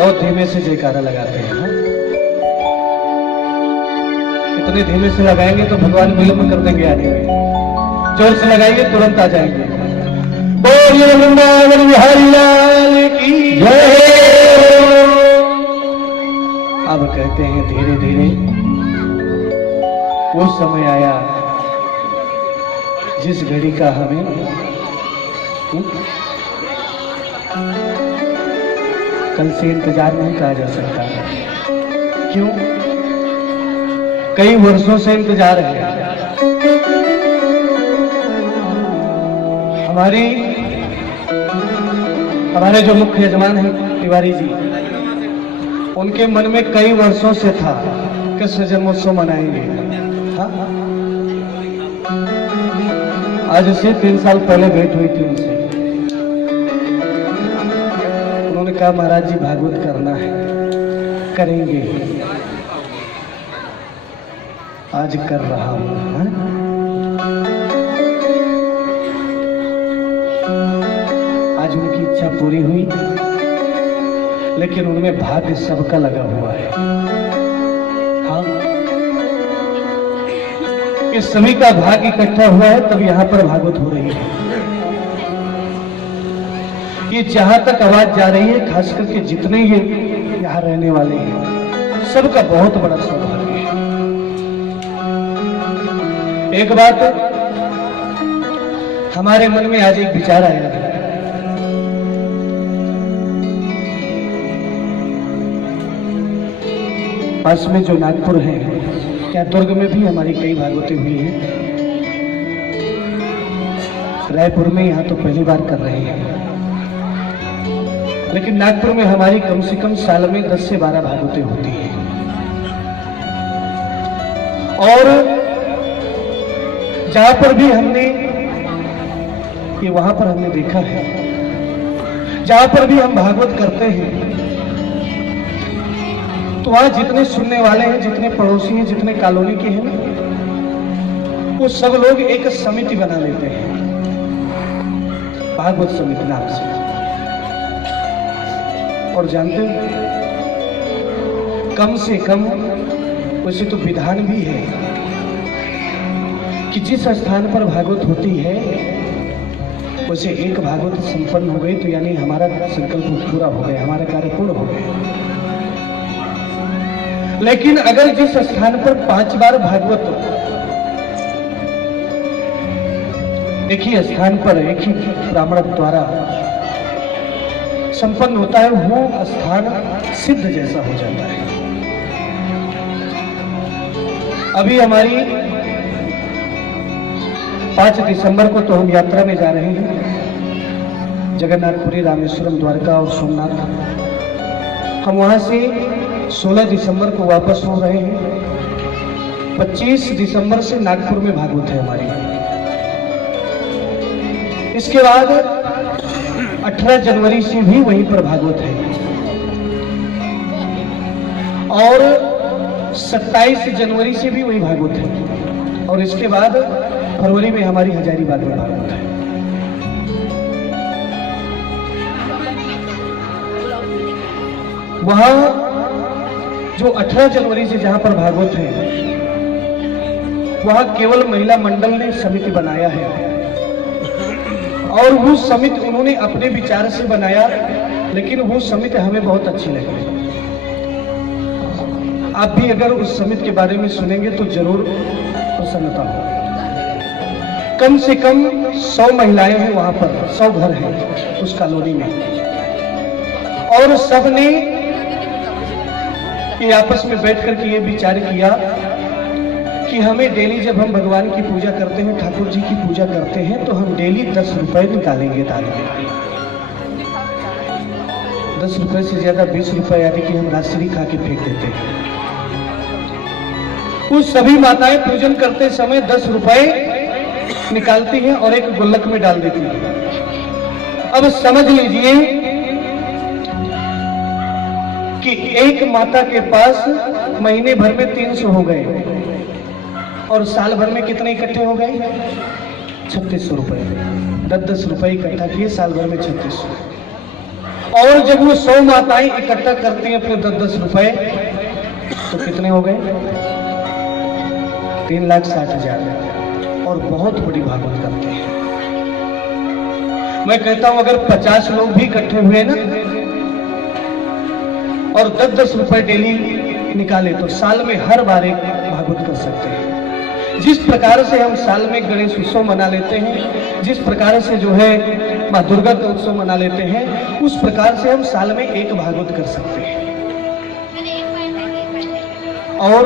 बहुत धीमे से जयकारा लगाते हैं। हाँ? इतने धीमे से लगाएंगे तो भगवान विलंब कर देंगे आने में, जोर से लगाएंगे तुरंत आ जाएंगे। बोलिए वृंदावन बिहारी लाल की जय। अब कहते हैं धीरे धीरे वो समय आया जिस घड़ी का हमें कल से इंतजार नहीं कहा जा सकता। क्यों? कई वर्षों से इंतजार है। हमारे जो मुख्य यजमान हैं तिवारी जी, उनके मन में कई वर्षों से था कृष्ण जन्मोत्सव मनाएंगे। हाँ? आज से 3 साल पहले भेंट हुई थी उनसे। उन्होंने कहा महाराज जी भागवत करना है, करेंगे। आज कर रहा हूं। आज उनकी इच्छा पूरी हुई, लेकिन उनमें भाग्य सबका लगा हुआ है। हाँ, इस सभी का भाग्य इकट्ठा हुआ है, तब यहां पर भागवत हो रही है। ये जहां तक आवाज जा रही है, खास करके जितने ये यहां रहने वाले हैं, सबका बहुत बड़ा सौभाग्य है। एक बात हमारे मन में आज एक विचार आया है। पास में जो नागपुर है, क्या दुर्ग में भी हमारी कई भागवतें हुई हैं। रायपुर में यहाँ तो पहली बार कर रहे हैं, लेकिन नागपुर में हमारी कम से कम साल में 10 से 12 भागवतें होती हैं। और जहां पर भी हमने ये वहां पर हमने देखा है, जहां पर भी हम भागवत करते हैं तो वहां जितने सुनने वाले हैं, जितने पड़ोसी हैं, जितने कॉलोनी के हैं ना, वो सब लोग एक समिति बना लेते हैं, भागवत समिति नाम से। और जानते हो, कम से कम वैसे तो विधान भी है कि जिस स्थान पर भागवत होती है, वैसे एक भागवत संपन्न हो गई तो यानी हमारा संकल्प पूरा हो गया, हमारा कार्य पूर्ण हो गया। लेकिन अगर जिस स्थान पर 5 बार भागवत एक ही स्थान पर एक ही ब्राह्मण द्वारा संपन्न होता है, वो स्थान सिद्ध जैसा हो जाता है। अभी हमारी 5 दिसंबर को तो हम यात्रा में जा रहे हैं, जगन्नाथपुरी, रामेश्वरम, द्वारका और सोमनाथ। हम वहां से 16 दिसंबर को वापस हो रहे हैं। 25 दिसंबर से नागपुर में भागवत है हमारी। इसके बाद 18 जनवरी से भी वहीं पर भागवत है, और 27 जनवरी से भी वही भागवत है, और इसके बाद फरवरी में हमारी हजारीबाग में भागवत है। वहां जो 18 जनवरी से जहां पर भागवत है, वहां केवल महिला मंडल ने समिति बनाया है, और वो समिति उन्होंने अपने विचार से बनाया, लेकिन वो समिति हमें बहुत अच्छी लगी। आप भी अगर उस समिति के बारे में सुनेंगे तो जरूर प्रसन्नता हो। कम से कम 100 महिलाएं हैं वहां पर, 100 घर हैं उस कॉलोनी में, और सबने ये आपस में बैठ करके ये विचार किया कि हमें डेली जब हम भगवान की पूजा करते हैं, ठाकुर जी की पूजा करते हैं, तो हम डेली 10 रुपए निकालेंगे दान में। 10 रुपए से ज्यादा 20 रुपए, यानी कि हम राशि खा के फेंक देते हैं। उस सभी माताएं पूजन करते समय 10 रुपए निकालती हैं और एक गुल्लक में डाल देती हैं। अब समझ लीजिए कि एक माता के पास महीने भर में 300 हो गए, और साल भर में कितने इकट्ठे हो गए? 3600 रुपए। 10-10 रुपए इकट्ठा किए, साल भर में 3600। और जब वो 100 माताएं इकट्ठा करती हैं अपने 10-10 रुपए, तो कितने हो गए? 3,60,000। और बहुत बड़ी भागवत करते हैं। मैं कहता हूं अगर 50 लोग भी इकट्ठे हुए ना और 10-10 रुपए डेली निकाले तो साल में हर बार एक भागवत कर सकते हैं। जिस प्रकार से हम साल में गणेश उत्सव मना लेते हैं, जिस प्रकार से जो है माँ दुर्गा का उत्सव मना लेते हैं, उस प्रकार से हम साल में एक भागवत कर सकते हैं। और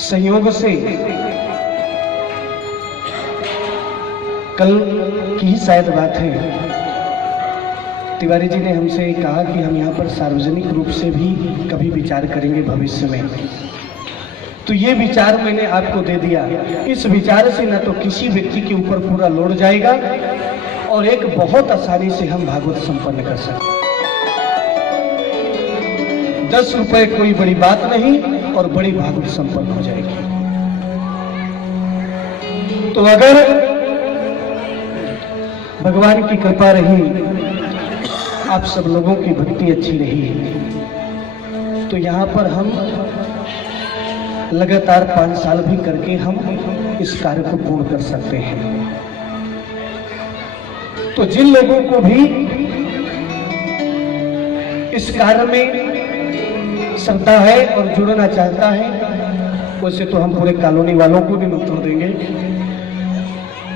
संयोग से कल की ही शायद बात है, तिवारी जी ने हमसे कहा कि हम यहाँ पर सार्वजनिक रूप से भी कभी विचार करेंगे भविष्य में। तो ये विचार मैंने आपको दे दिया। इस विचार से न तो किसी व्यक्ति के ऊपर पूरा लोड जाएगा और एक बहुत आसानी से हम भागवत संपन्न कर सकते। 10 रुपए कोई बड़ी बात नहीं और बड़ी भागवत संपन्न हो जाएगी। तो अगर भगवान की कृपा रही, आप सब लोगों की भक्ति अच्छी रही, तो यहाँ पर हम लगातार 5 साल भी करके हम इस कार्य को पूर्ण कर सकते हैं। तो जिन लोगों को भी इस कार्य में श्रद्धा है और जुड़ना चाहता है, वैसे तो हम पूरे कॉलोनी वालों को भी निमंत्रण देंगे।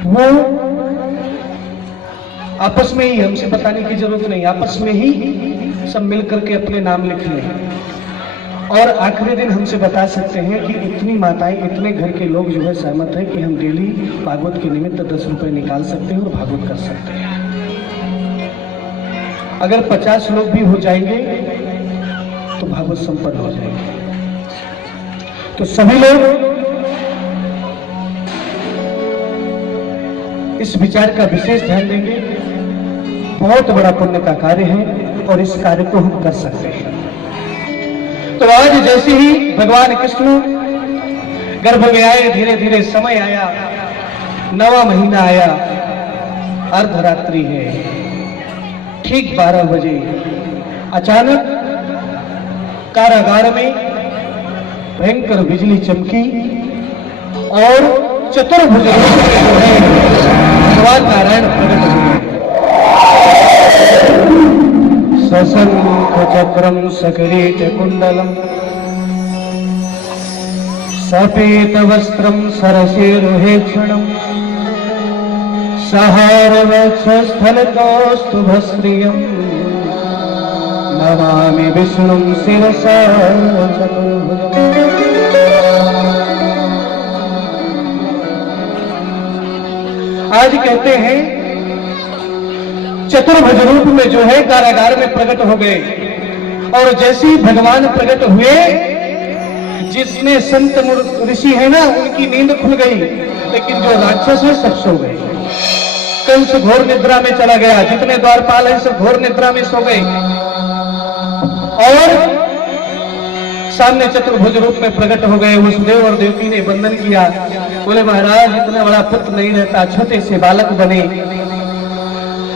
वो आपस में ही, हमसे बताने की जरूरत नहीं, आपस में ही सब मिलकर के अपने नाम लिख लें और आखिरी दिन हमसे बता सकते हैं कि इतनी माताएं, इतने घर के लोग जो है सहमत है कि हम डेली भागवत के निमित्त 10 रुपए निकाल सकते हैं और भागवत कर सकते हैं। अगर 50 लोग भी हो जाएंगे तो भागवत संपन्न हो जाएंगे। तो सभी लोग इस विचार का विशेष ध्यान देंगे। बहुत बड़ा पुण्य का कार्य है और इस कार्य को हम कर सकते हैं। तो आज जैसे ही भगवान कृष्ण गर्भ में आए, धीरे धीरे समय आया, 9वां महीना आया, अर्धरात्रि है, ठीक 12 बजे अचानक कारागार में भयंकर बिजली चमकी और चतुर्भुज रूप में जो है भगवान नारायण प्रकट हुए। सशंख चक्रम सकिरीट कुंडलम सपीत वस्त्रम सरसिरुहेक्षणम सहार वक्षस्थल कौस्तुभश्रियम नमामि विष्णुं शिरसा चतुर्भुजम्। आज कहते हैं चतुर्भुज रूप में जो है कारागार में प्रकट हो गए और जैसे ही भगवान प्रकट हुए, जिसने संत ऋषि है ना उनकी नींद खुल गई, लेकिन जो राक्षस है सब सो गए। कंस घोर निद्रा में चला गया, जितने द्वारपाल हैं सब घोर निद्रा में सो गए और सामने चतुर्भुज रूप में प्रकट हो गए। वसुदेव और देवकी ने वंदन किया, बोले महाराज इतना बड़ा पुत्र नहीं रहता, छोटे से बालक बने।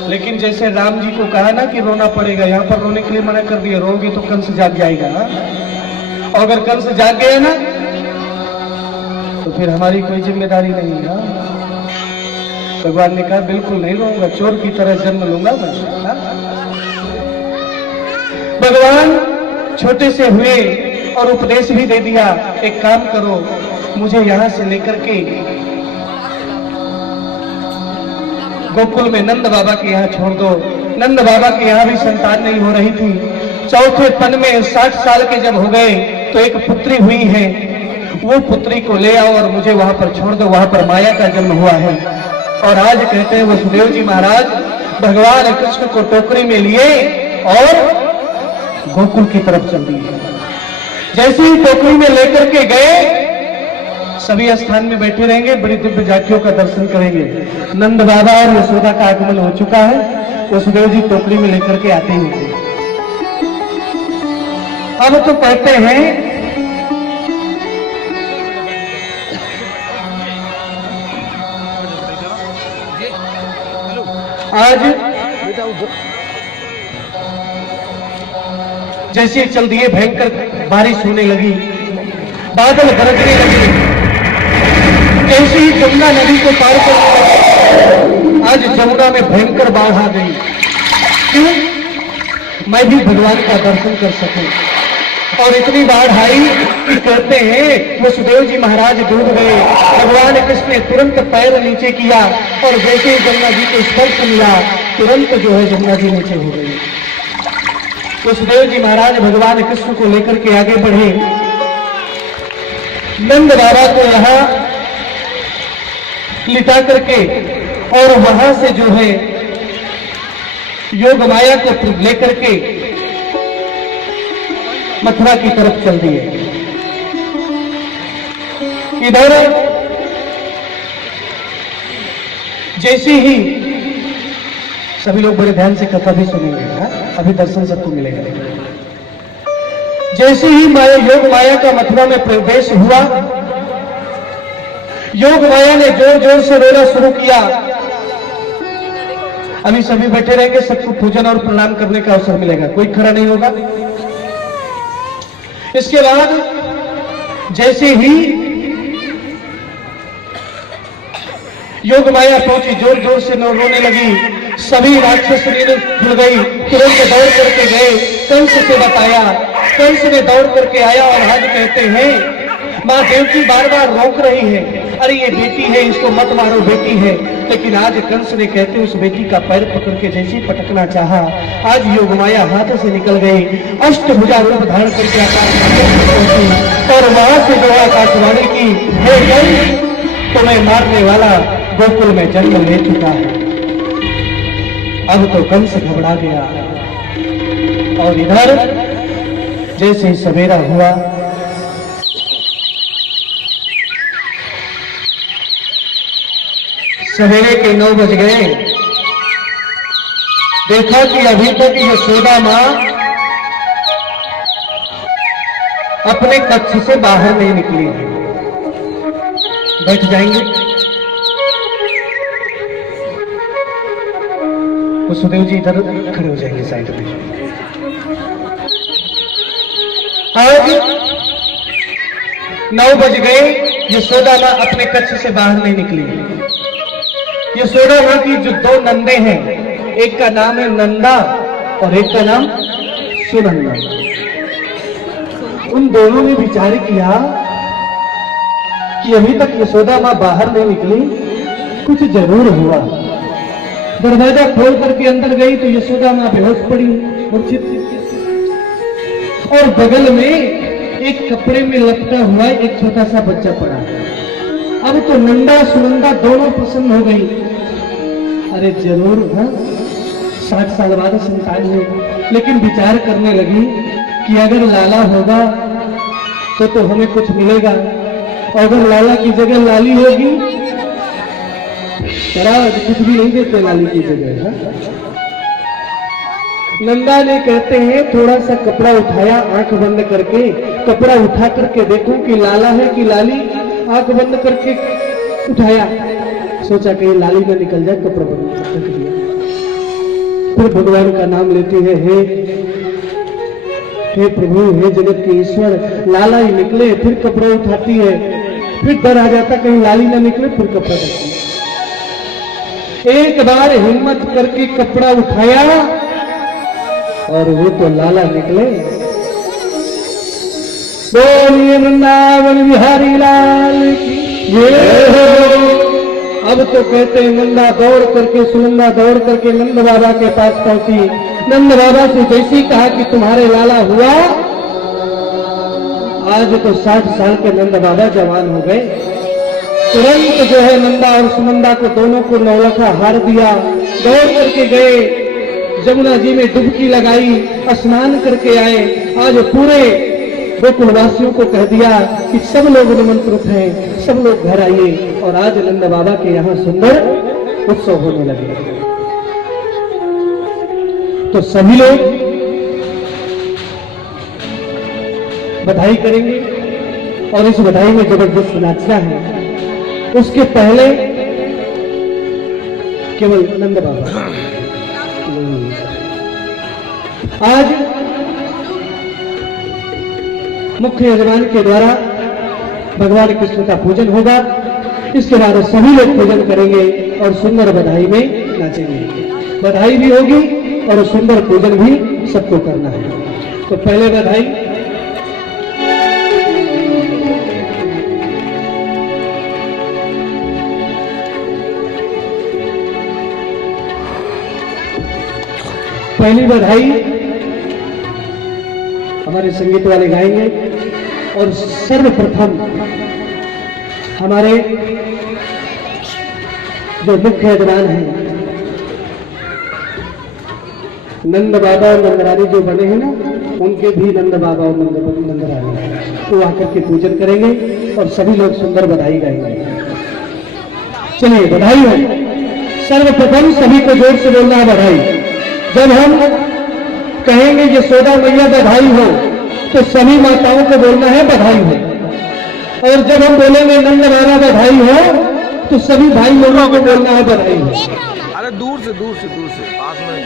लेकिन जैसे राम जी को कहा ना कि रोना पड़ेगा, यहाँ पर रोने के लिए मना कर दिया, रोगी तो कंस जाग जाएगा। और अगर कंस जाग गया ना तो फिर हमारी कोई जिम्मेदारी नहीं है। भगवान ने कहा बिल्कुल नहीं रोऊंगा, चोर की तरह जन्म लूंगा मैं। भगवान छोटे से हुए और उपदेश भी दे दिया, एक काम करो, मुझे यहां से लेकर के गोकुल में नंद बाबा के यहाँ छोड़ दो। नंद बाबा के यहाँ भी संतान नहीं हो रही थी। चौथे पन में 60 साल के जब हो गए तो एक पुत्री हुई है, वो पुत्री को ले आओ और मुझे वहां पर छोड़ दो, वहां पर माया का जन्म हुआ है। और आज कहते हैं वसुदेव जी महाराज भगवान कृष्ण को टोकरी में लिए और गोकुल की तरफ चल दिए। जैसे ही टोकरी में लेकर के गए, सभी स्थान में बैठे रहेंगे, बड़ी दिव्य झांकियों का दर्शन करेंगे। नंद बाबा और यशोदा का आगमन हो चुका है, वसुदेव जी टोकरी में लेकर के आते हैं। अब तो कहते हैं जैसे चल दिए भयंकर बारिश होने लगी, बादल गरजने लगे। जैसे ही जमुना नदी को पार कर आज जमुना में भयंकर बाढ़ आ गई। क्यों? मैं भी भगवान का दर्शन कर सकूं। और इतनी बाढ़ आई कि कहते हैं वसुदेव जी महाराज डूब गए। भगवान कृष्ण ने तुरंत पैर नीचे किया और जैसे ही जमुना जी को स्पर्श मिला तुरंत जो है जमुना जी नीचे हो गई। वसुदेव जी महाराज भगवान कृष्ण को लेकर के आगे बढ़े। नंद बाबा को यहां लिटा करके और वहां से जो है योग माया को लेकर के मथुरा की तरफ चल दिए। इधर जैसे ही सभी लोग बड़े ध्यान से कथा भी सुनेंगे, अभी दर्शन सबको मिलेगा। जैसे ही योग माया का मथुरा में प्रवेश हुआ, योग माया ने जोर जोर से रोना शुरू किया। अभी सभी बैठे रहेंगे, सबको पूजन और प्रणाम करने का अवसर मिलेगा, कोई खड़ा नहीं होगा। इसके बाद जैसे ही योग माया पहुंची, जोर जोर से रोने लगी। सभी राक्षस खुल गई, तुरंत दौड़ करके गए, कंस से बताया। कंस ने दौड़ करके आया और आज कहते हैं मां देवकी बार बार रोक रही है, अरे ये बेटी है, इसको मत मारो, बेटी है। लेकिन आज कंस ने कहते उस बेटी का पैर पकड़ के जैसे पटकना चाहा, आज योगमाया हाथ से निकल गई, अष्टभुजा रूप धारण करके आकाश पहुंची और वहां से जो आकाशवाणी की, हे कंस तुम्हें मारने वाला गोकुल में जन्म ले चुका है। अब तो कंस घबरा गया और इधर जैसे ही सवेरा हुआ, सवेरे के 9 बज गए। देखा कि अभी तक यशोदा मां अपने कक्ष से बाहर नहीं निकली है। बैठ जाएंगे। वसुदेव जी इधर खड़े हो जाएंगे साइड में। आज 9 बज गए, यशोदा मां अपने कक्ष से बाहर नहीं निकली। यशोदा मां की जो 2 नंदे हैं, एक का नाम है नंदा और एक का नाम सुनंदा। उन दोनों ने विचार किया कि अभी तक यशोदा मां बाहर नहीं निकली, कुछ जरूर हुआ। दरवाजा खोल करके अंदर गई तो यशोदा मां बेहोश पड़ी, मूर्छित, और बगल में एक कपड़े में लपटा हुआ एक छोटा सा बच्चा पड़ा। अब तो नंदा सुनंदा दोनों प्रसन्न हो गई। अरे जरूर 60 साल बाद संतान हुई। लेकिन विचार करने लगी कि अगर लाला होगा तो हमें कुछ मिलेगा, और अगर लाला की जगह लाली होगी कुछ भी नहीं देते लाली की जगह। नंदा ने कहते हैं थोड़ा सा कपड़ा उठाया, आंख बंद करके कपड़ा उठा करके देखूं कि लाला है कि लाली। आंख बंद करके उठाया, सोचा कहीं लाली में निकल जाए, कपड़ा बंद कर दिया। फिर भगवान का नाम लेती है, हे प्रभु, हे जगत के ईश्वर, लाला ही निकले। फिर कपड़ा उठाती है, फिर डर आ जाता कहीं लाली ना निकले, फिर कपड़ा उठाती है। एक बार हिम्मत करके कपड़ा उठाया और वो तो लाला निकले। बोलिए वृंदावन बिहारी लाल की जय। अब तो कहते हैं नंदा दौड़ करके, सुनंदा दौड़ करके नंद बाबा के पास पहुंची। नंद बाबा से जैसे कहा कि तुम्हारे लाला हुआ। आज तो 60 साल के नंद बाबा जवान हो गए। तुरंत जो है नंदा और सुनंदा को दोनों को नौलखा हार दिया। दौड़ करके गए, जमुना जी में डुबकी लगाई, स्नान करके आए। आज पूरे गोकुलवासियों को कह दिया कि सब लोग निमंत्रित हैं, सब लोग घर आइए। और आज नंद बाबा के यहाँ सुंदर उत्सव होने लगे। तो सभी लोग बधाई करेंगे और इस बधाई में जबरदस्त नाचना है। उसके पहले केवल नंद बाबा। आज मुख्य यजमान के द्वारा भगवान कृष्ण का पूजन होगा। इसके बाद सभी लोग पूजन करेंगे और सुंदर बधाई में नाचेंगे। बधाई भी होगी और सुंदर पूजन भी सबको करना है। तो पहले बधाई। पहली बधाई हमारे संगीत वाले गाएंगे और सर्वप्रथम हमारे जो मुख्य यजमान हैं नंद बाबा और नंदरानी जो बने हैं ना, उनके भी नंद बाबा और नंदरानी तो आकर के पूजन करेंगे और सभी लोग सुंदर बधाई गाएंगे। चलिए बधाई हो। सर्वप्रथम सभी को जोर से बोलना है बधाई। जब हम कहेंगे यशोदा मैया बधाई हो तो सभी माताओं को बोलना है बधाई हो। और जब हम बोलेंगे नंद बाबा बधाई हो तो सभी भाई लोगों को बोलना है बधाई हो। अरे दूर से पास में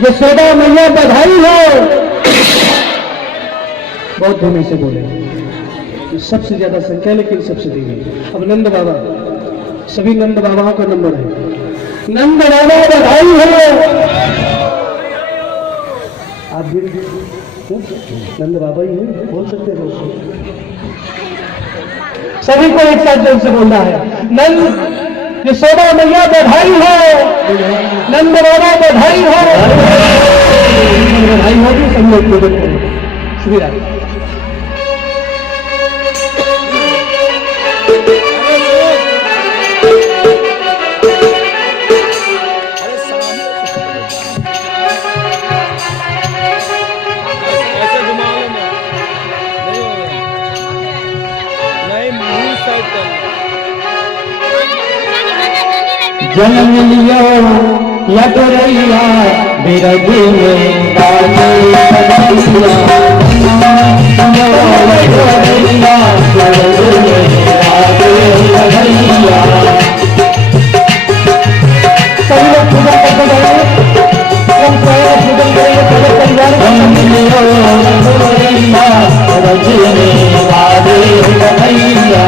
यशोदा मैया बधाई हो। बहुत धीमे से बोले, सबसे ज्यादा संख्या लेकिन सबसे धीमे। अब नंद बाबा, सभी नंद बाबाओं का नंबर है। नंद बाबा बधाई हो। आप भी नंद बाबा ही हैं, बोल सकते हो। सभी को एक साथ जोर से बोलना है नंद यशोदा मैया बधाई हो। नंद बाबा बधाई हो। बधाई होगी, सब लोग पूजन करें। श्री राम। जन्म लियो यटोरैया बिरज में डाले कन्हैया। यटोरैया बिरज में डाले कन्हैया। सभी लोग पूजा करते जाएंगे। हम स्वयं पूजन करेंगे पहले परिवार। जन्म लियो यटोरैया बिरज में डाले कन्हैया।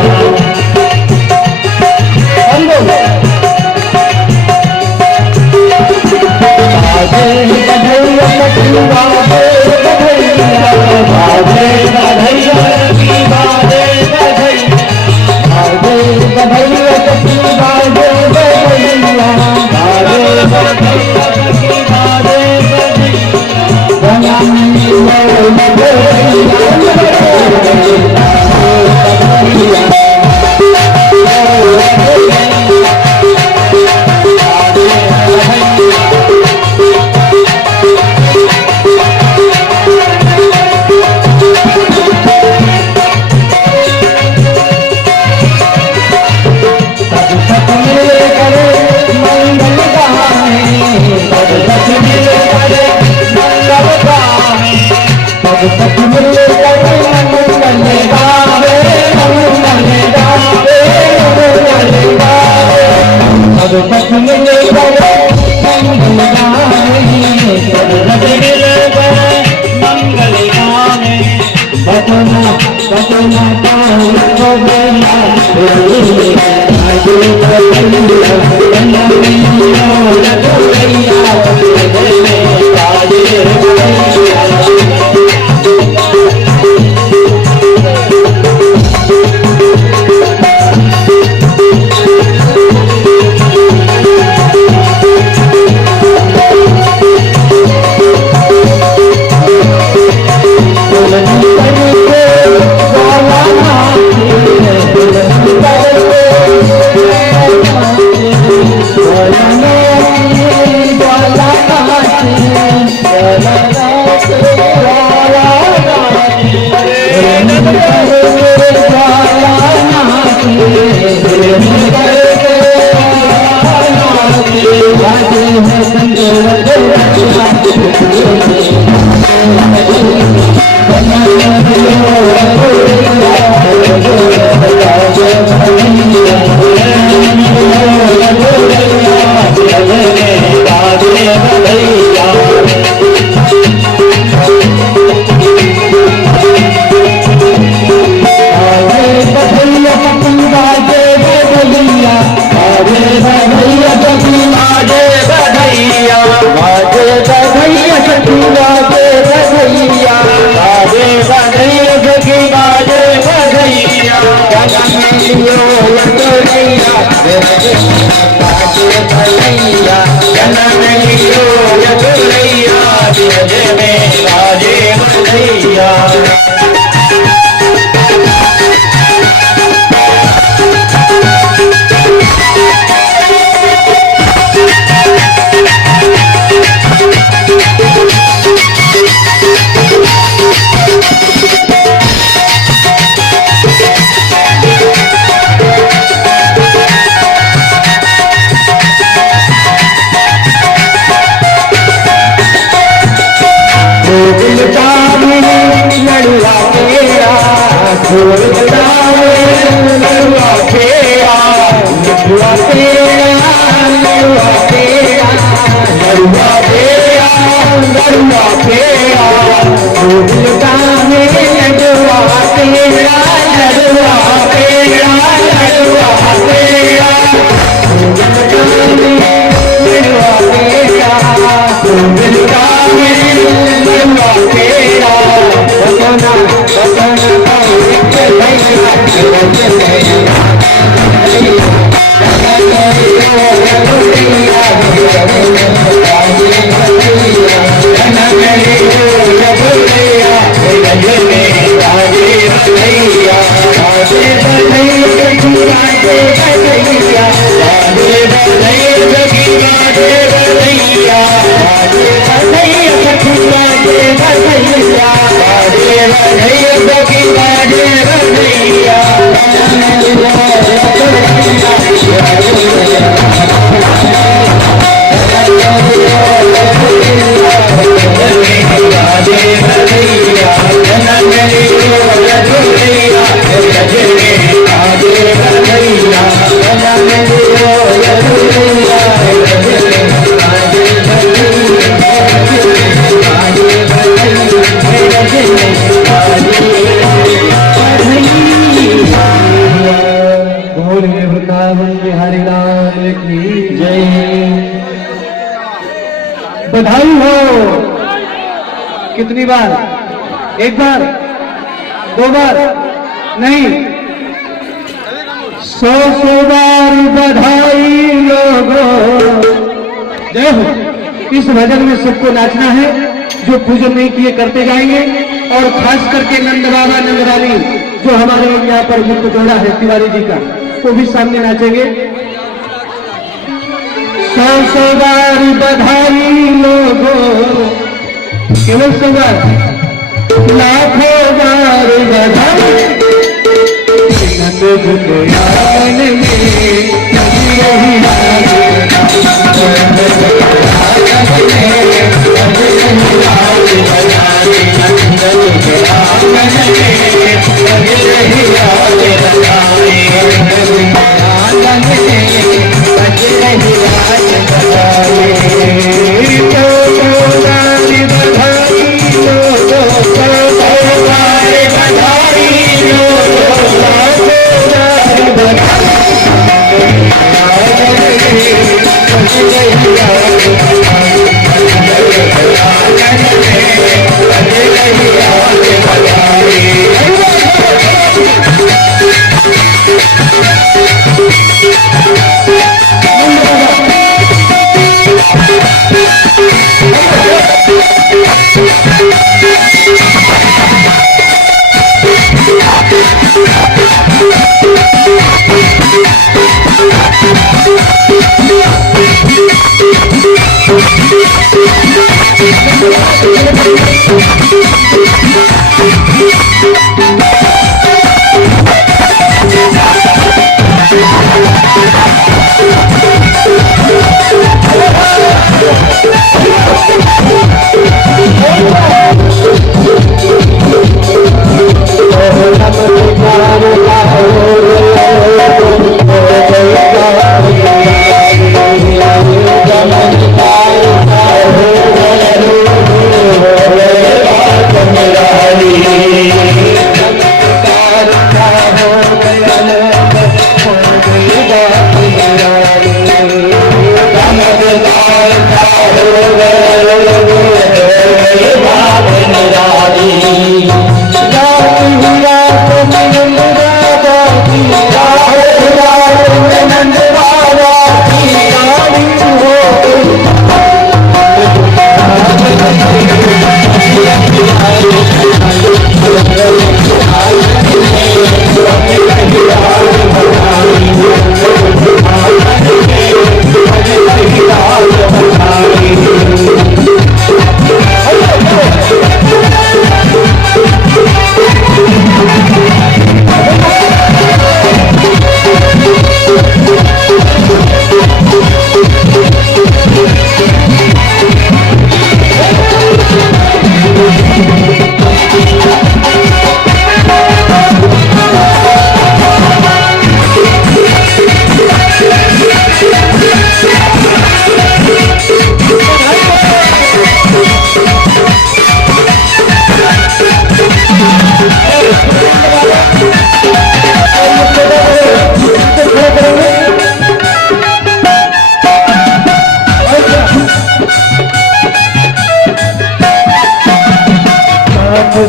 हम लोग बधाइया की बाजे बधाइया, बाजे बधाइया की बाजे बधाइया, बाजे बधाइया की बाजे बधाइया, बाजे बधाइया की बाजे बधाई हो। कितनी बार? एक बार, दो बार नहीं, 100 बार बधाई लोगों। जय हो। इस भजन में सबको नाचना है, जो पूजन नहीं किए करते जाएंगे, और खास करके नंद बाबा नंद रानी जो हमारे यहाँ पर मुक्त जोड़ा है तिवारी जी का, वो भी सामने नाचेंगे। 100 बार बधाई लोगों, केवल 100 बार, लाखों बार बधाई। नंद गुणगान में रही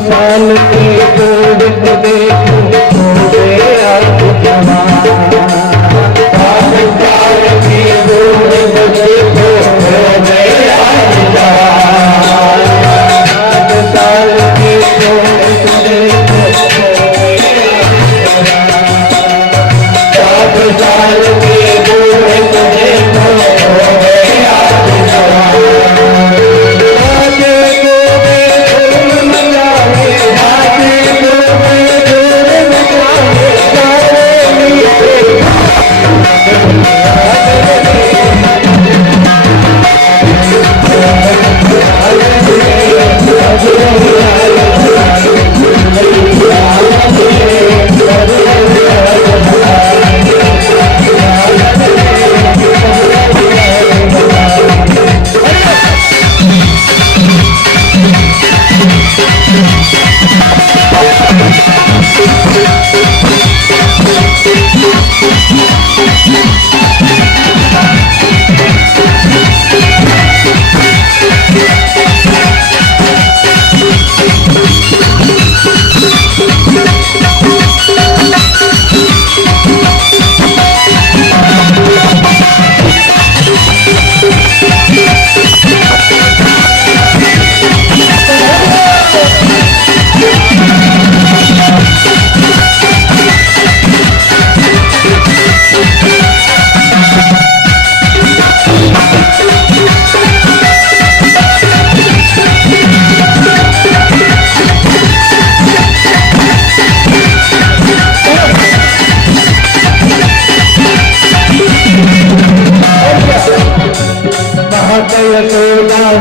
साल के गोविंद देखो हो गया जवान। 7 साल के गोविंद देखो हो गया जवान। 7 साल के गोविंद देखो हो गया जवान। 7 साल के गोविंद देखो हो गया जवान।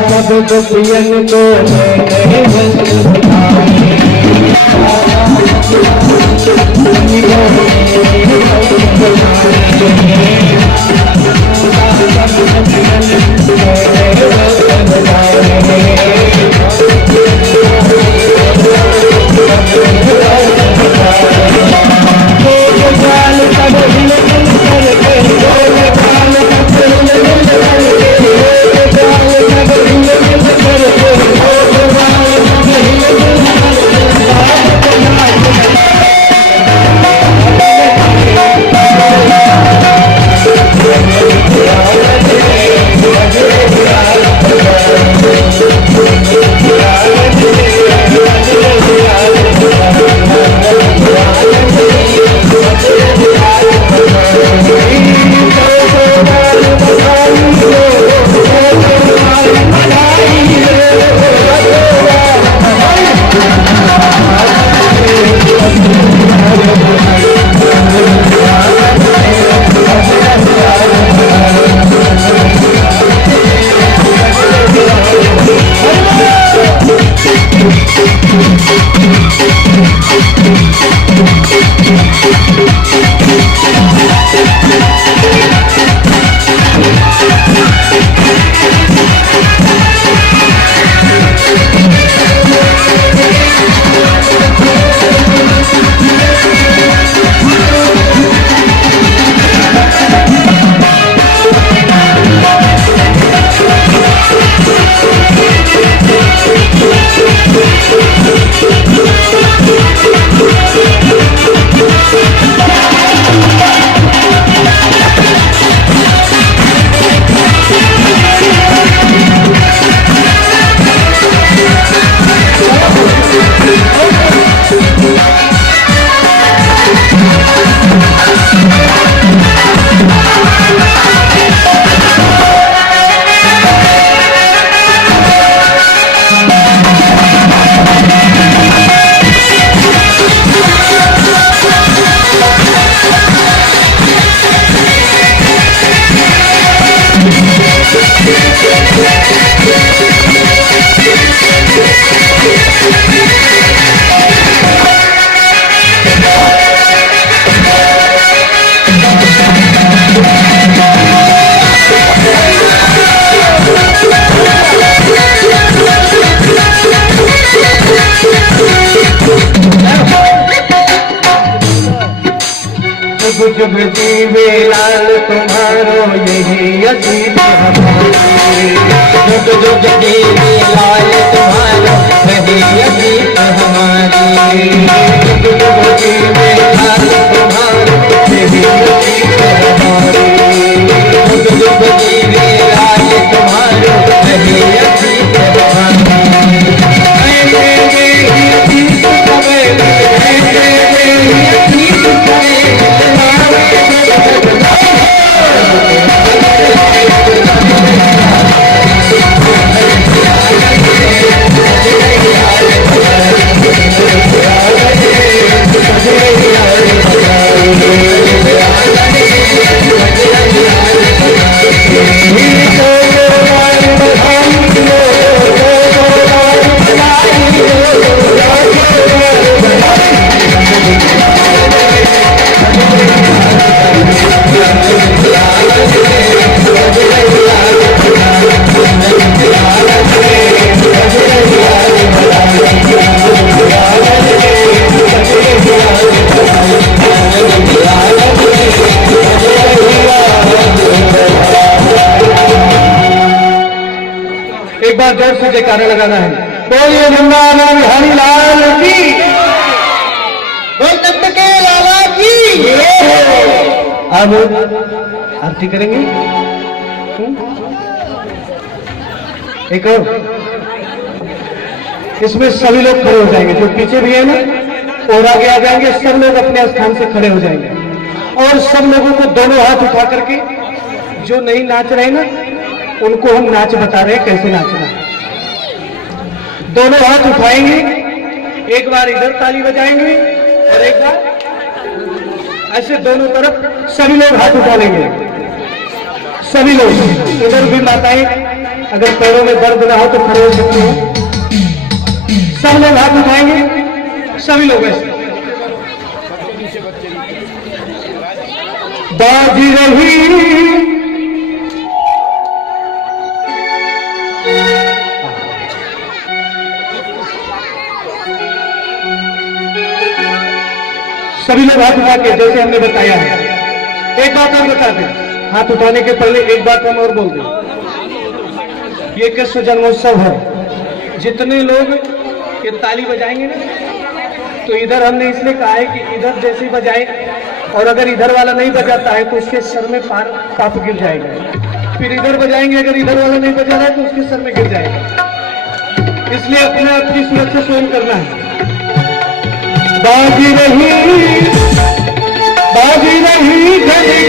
सब गोपियन को मैंने जुग जीवे लाल तुम्हारो यही अतीत हमारे। जुग जुग जीवे लाल तुम्हारो यही अतीत हमारे। एक बार जोर से जयकारा लगाना है। बोलिए वृंदावन बिहारी लाल की, बोल तख्त के लाला की। अब आरती करेंगे। एक और, इसमें सभी लोग खड़े हो जाएंगे, जो पीछे भी है ना और आगे आ जाएंगे, सब लोग अपने स्थान से खड़े हो जाएंगे और सब लोगों को दोनों हाथ उठा करके, जो नहीं नाच रहे ना उनको हम नाच बता रहे हैं कैसे नाचना है। दोनों हाथ उठाएंगे, एक बार इधर ताली बजाएंगे और एक बार ऐसे दोनों तरफ सभी लोग हाथ उठा लेंगे। सभी लोग, इधर भी माताएं अगर पैरों में दर्द ना हो तो खड़े हो सकते हो। सब लोग हाथ उठाएंगे, सभी लोग ऐसे। बाजी रही सभी लोग हाथ उठा के, जैसे हमने बताया है। एक बात और बता दें, हाथ उठाने के पहले एक बात हम और बोल दें, ये कृष्ण जन्मोत्सव है। जितने लोग ये ताली बजाएंगे ना, तो इधर हमने इसलिए कहा है कि इधर जैसे बजाए, और अगर इधर वाला नहीं बजाता है तो उसके सर में पाप गिर जाएगा। फिर इधर बजाएंगे, अगर इधर वाला नहीं बजा रहा है तो उसके सर में गिर जाएगा। इसलिए अपने अपनी सुरक्षा स्वयं करना है। बाजी रही, बाजी रही घड़ी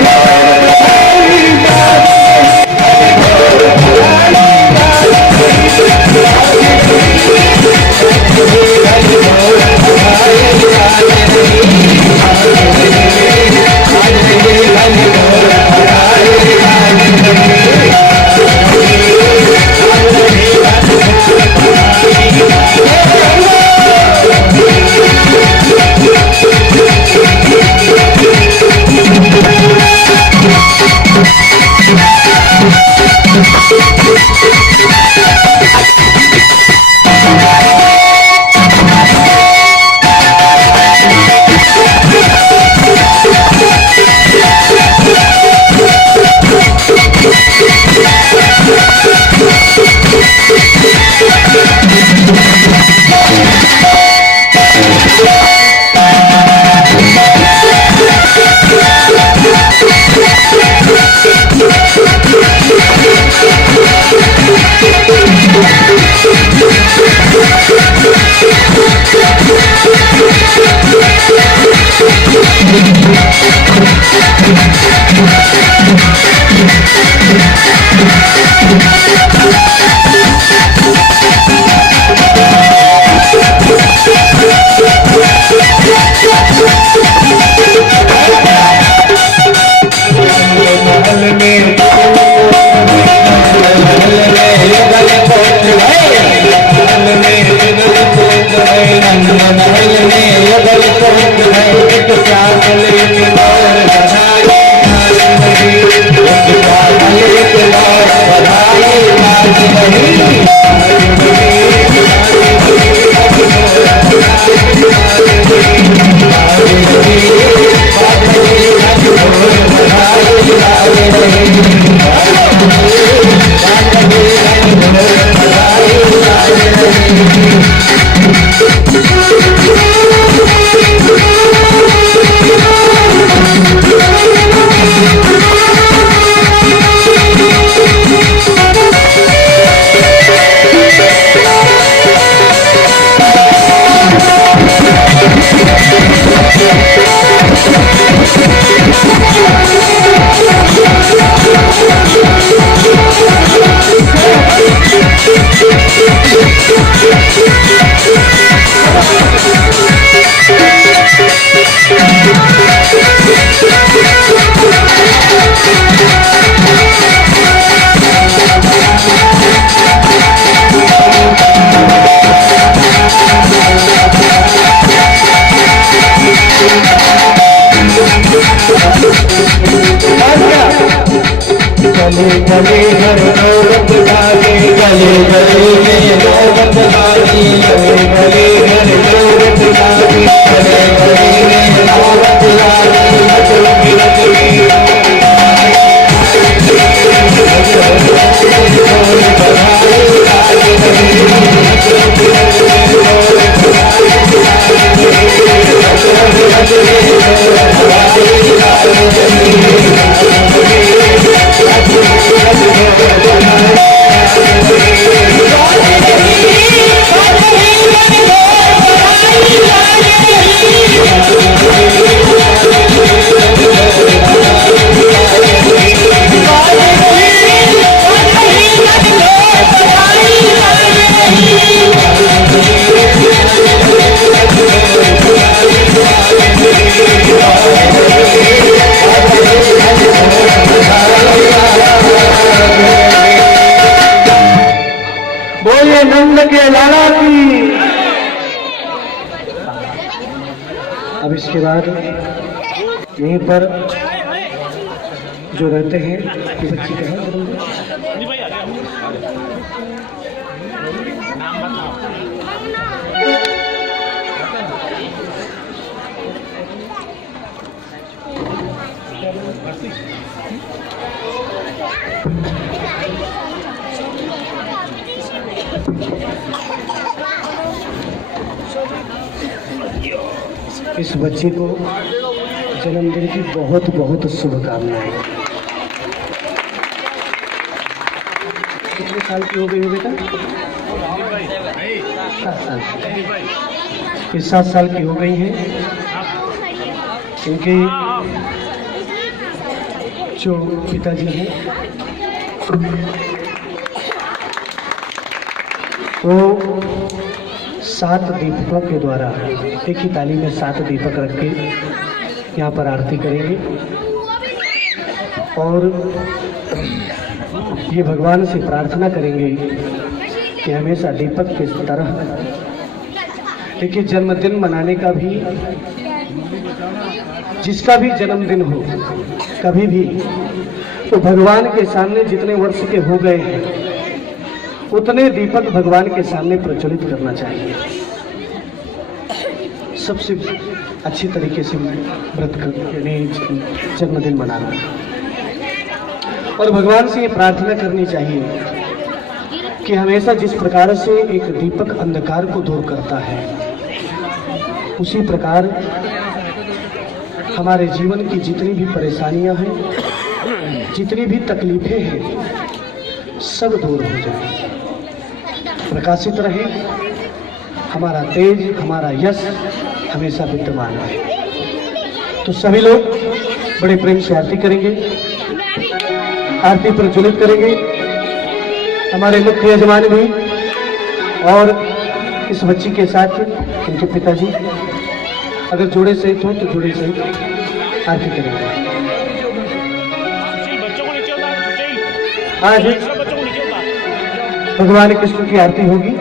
गले घर नौबत लागे, गले गले में नौबत लागी, गले गले घर नौबत लागी, गले गले में नौबत लागी, मचलूंगी रचगी बोलिए नंद के लाला की। अब इसके बाद यहीं पर जो रहते हैं ये बच्ची का है इस बच्चे को जन्मदिन की बहुत बहुत शुभकामनाएं। कितने साल की हो गई हो बेटा? 7 साल। ये 7 साल की हो गई हैं। इनके जो पिताजी हैं वो 7 दीपकों के द्वारा, एक ही ताली में 7 दीपक रख के यहाँ पर आरती करेंगे और ये भगवान से प्रार्थना करेंगे कि हमेशा दीपक की तरह। देखिए जन्मदिन मनाने का भी, जिसका भी जन्मदिन हो कभी भी, तो भगवान के सामने जितने वर्ष के हो गए हैं उतने दीपक भगवान के सामने प्रज्वलित करना चाहिए। सबसे अच्छी तरीके से व्रत यानी जन्मदिन मनाना और भगवान से ये प्रार्थना करनी चाहिए कि हमेशा जिस प्रकार से एक दीपक अंधकार को दूर करता है उसी प्रकार हमारे जीवन की जितनी भी परेशानियां हैं, जितनी भी तकलीफें हैं, सब दूर हो जाए, प्रकाशित रहे, हमारा तेज, हमारा यश हमेशा विद्यमान रहे। तो सभी लोग बड़े प्रेम से आरती करेंगे, आरती प्रज्वलित करेंगे। हमारे मुख्य यजमान भी और इस बच्ची के साथ उनके पिताजी अगर जोड़े सहित हो तो जोड़े सहित आरती करेंगे। आज भगवान कृष्ण की आरती होगी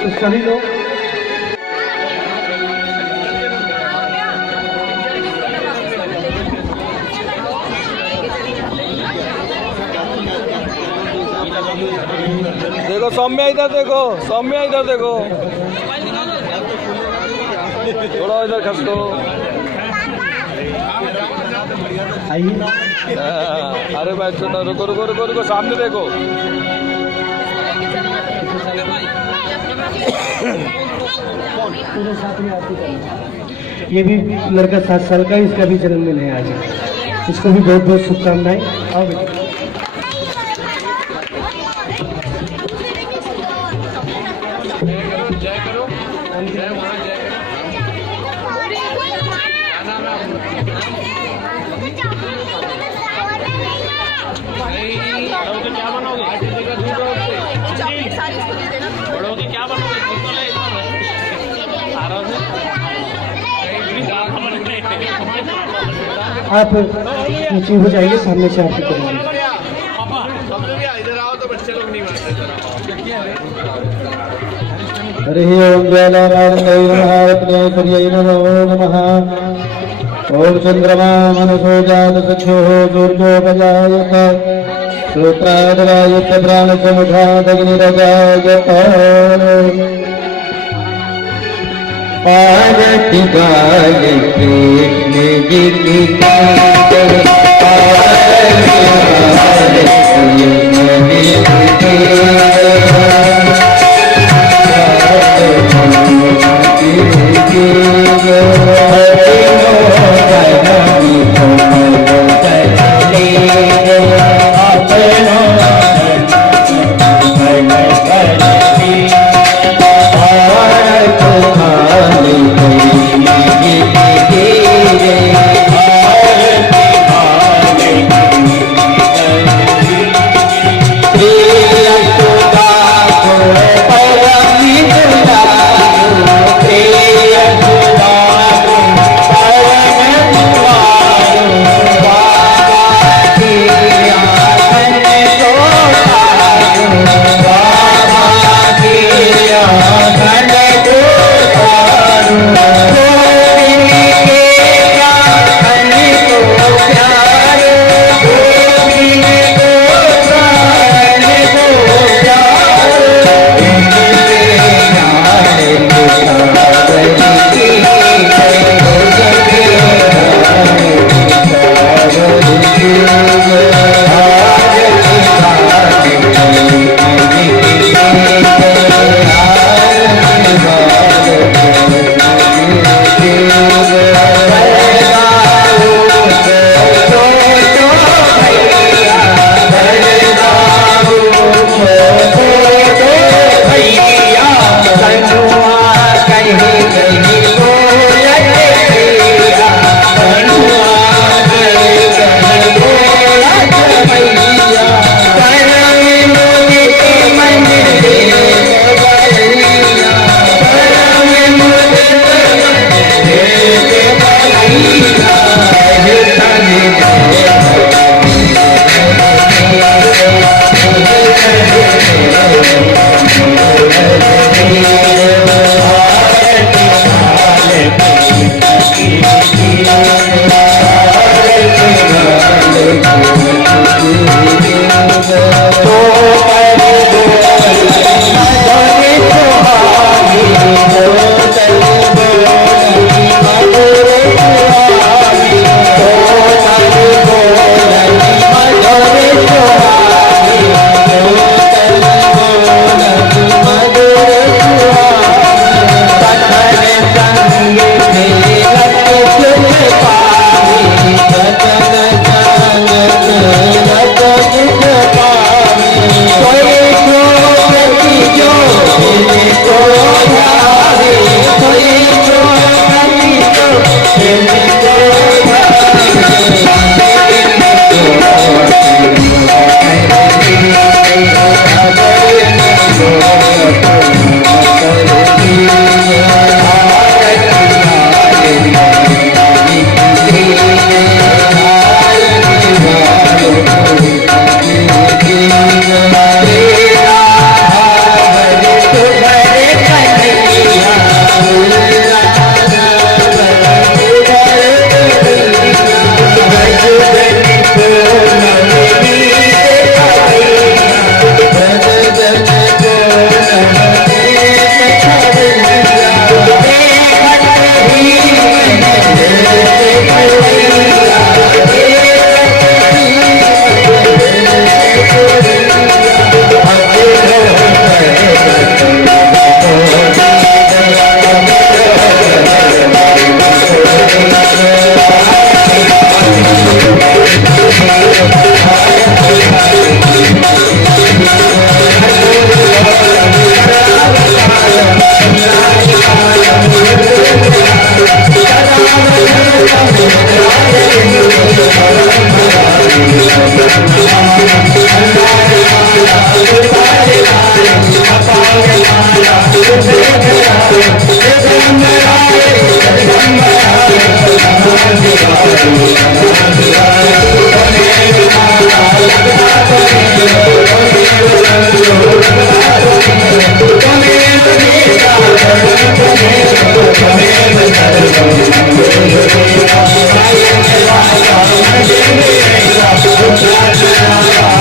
तो सभी लोग देखो सौम्या इधर देखो, सौम्या इधर देखो, थोड़ा इधर खस दो। आइए। अरे भाई छोटा रुको रुको रुको रुको, सामने देखो। पूरे साथ में आरती करना। ये भी लड़का 7 साल का, इसका भी जन्मदिन है आज। इसको भी बहुत बहुत शुभकामनाएं। आओ बेटा। जय करो, जय वहाँ जय करो। क्या बनोगे? बड़ों की क्या बनोगे? आप नीचे हो जाइए, सामने से आरती करेंगे। इधर आओ तो बच्चे लोग नहीं मानते। हरि ओम जय नमः। ओम चंद्रमा मनसो जात सख्यो दुर्गोपजायत सूत्रादरायुक्त प्राण समुखादग्निरगाय आरती गाय कृष्ण जी की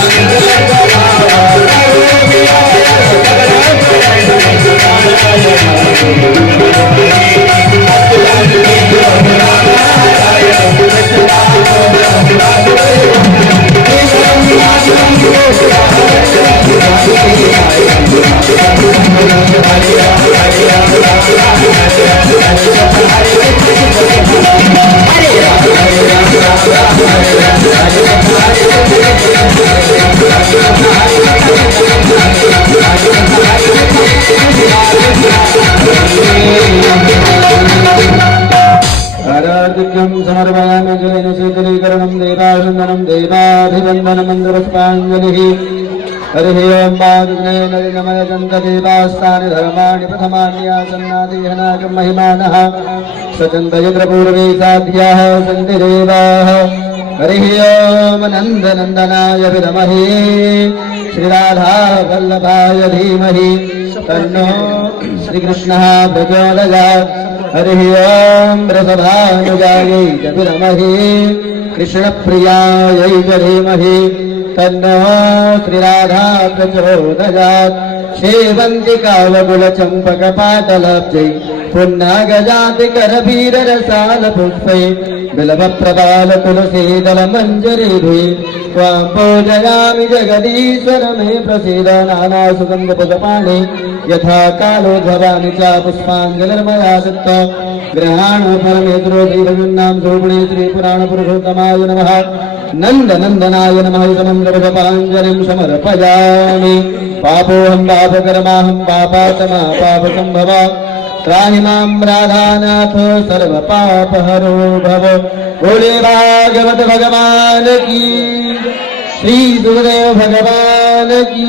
Thank you. समर्पयामि जलेन शीतलीकरणं देवानन्दनं देवाभिवन्दनमन्दपुष्पाञ्जलिः हरिः ओं वाग्नेन नमयजन्तदेवास्तानि धर्माणि प्रथमान्यासन्नादिहनाकं महिमानः स्वचन्दयन्द्रपूर्वे साध्याः सन्ति देवाः हरिः ओं नन्दनन्दनाय विद्महे श्रीराधा वल्लभाय धीमहि तन्नो श्रीकृष्णः प्रचोदयात् हरिः ओं वृषभानुजायै च विद्महे कृष्णप्रियायै च धीमहि तन्नो श्रीराधा प्रचोदयात् सेवन्ति कावकुलचम्पकपाटलाब्जै पुन्नागजातिकरवीररसालपुष्पै बिल्वप्रवालतुलसीदलमञ्जरीभिः त्वां पूजयामि जगदीश्वर मे प्रसीद नानासुगन्धपुष्पाणि यथा कालोद्भवानि च पुष्पाञ्जलिर्मया दत्ता गृहाण परमेश्वरो श्रीभगवन्नां सोपणे श्रीपुराणपुरुषोत्तमाय नमः नन्दनन्दनाय नमः समन्द्रपुष्पाञ्जलिं समर्पयामि पापोऽहं पापकर्माहं पापात्मा पापसम्भवा त्राहि मां राधानाथ सर्वपापहरो भव। बोले भागवत भगवान की, श्री गुरुदेव भगवान की,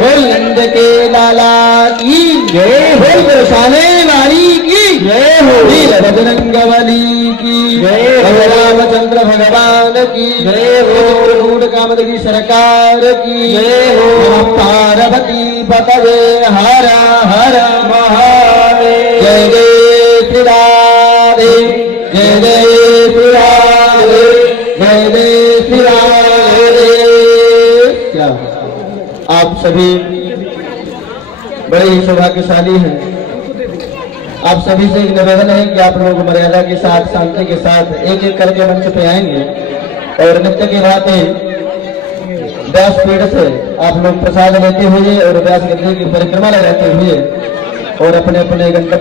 बोल नंद के लाला की जय हो, बरसाने वाली की जय हो, वीर बजरंगबली की जय हो, रामचंद्र भगवान की जय हो, चित्रकूट कामद की सरकार की जय हो, पार्वती पतये हर हर महादेव। जय जय श्री राधे, जय जय श्री राधे, जय जय श्री राधे। क्या आप सभी बड़े ही सौभाग्यशाली हैं। आप सभी से एक निवेदन है कि आप लोग मर्यादा के साथ, शांति के साथ एक एक करके मंच पे आएंगे और नित्य के भांति व्यासपीठ से आप लोग प्रसाद लेते हुए और व्यास गद्दी की परिक्रमा लगाते हुए और अपने अपने गंतव्य